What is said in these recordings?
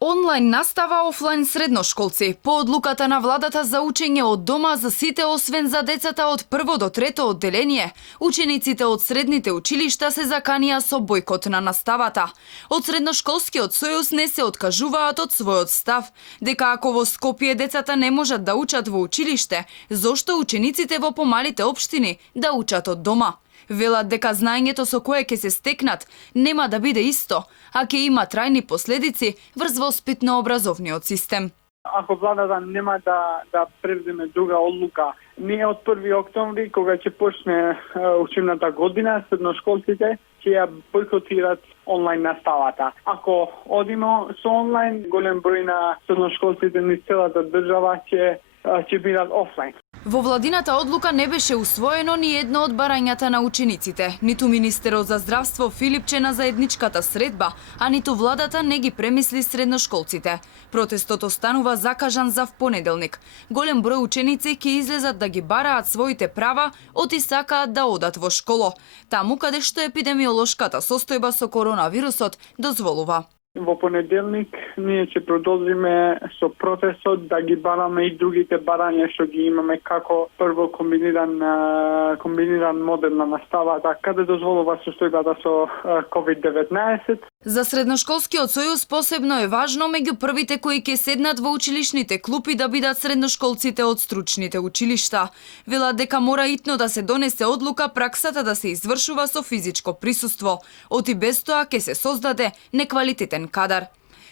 Онлайн настава офлайн средношколци. По одлуката на владата за учење од дома за сите освен за децата од прво до трето одделение, учениците од средните училишта се заканија со бојкот на наставата. Од средношколскиот сојуз не се откажуваат од својот став, дека ако во Скопје децата не можат да учат во училиште, зошто учениците во помалите општини да учат од дома? Велат дека знаењето со кое ќе се стекнат нема да биде исто, а ќе има трајни последици врз воспитно-образовниот систем. Ако владата нема да превземе друга одлука, ние од 1 октомври, кога ќе почне учебната година, средношколците ќе ја бойкотираат онлайн наставата. Ако одиме со онлайн, голем број на средношколците низ целата држава ќе бидат офлайн. Во владината одлука не беше усвоено ни едно од барањата на учениците, ниту министерот за здравство Филипче на заедничката средба, а ниту владата не ги премисли средношколците. Протестот останува закажан за впонеделник. Голем број ученици ќе излезат да ги бараат своите права, оти сакаат да одат во школо, таму каде што епидемиолошката состојба со коронавирусот дозволува. Во понеделник ние ќе продолжиме со протестот да ги бараме и другите барања што ги имаме, како прво комбиниран модел на наставата, каде дозволува состојбата со COVID-19. За средношколскиот сојуз посебно е важно меѓу првите кои ќе седнат во училишните клупи да бидат средношколците од стручните училишта. Велат дека мора итно да се донесе одлука праксата да се извршува со физичко присуство, оти без тоа ќе се создаде неквалитетен кадар.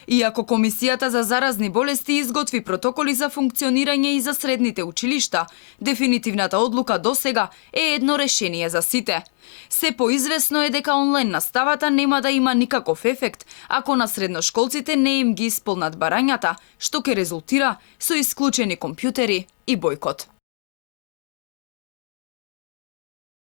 Иако Комисијата за заразни болести изготви протоколи за функционирање и за средните училишта, дефинитивната одлука досега е едно решение за сите. Се поизвестно е дека онлайн наставата нема да има никаков ефект ако на средношколците не им ги исполнат барањата, што ќе резултира со исклучени компјутери и бојкот.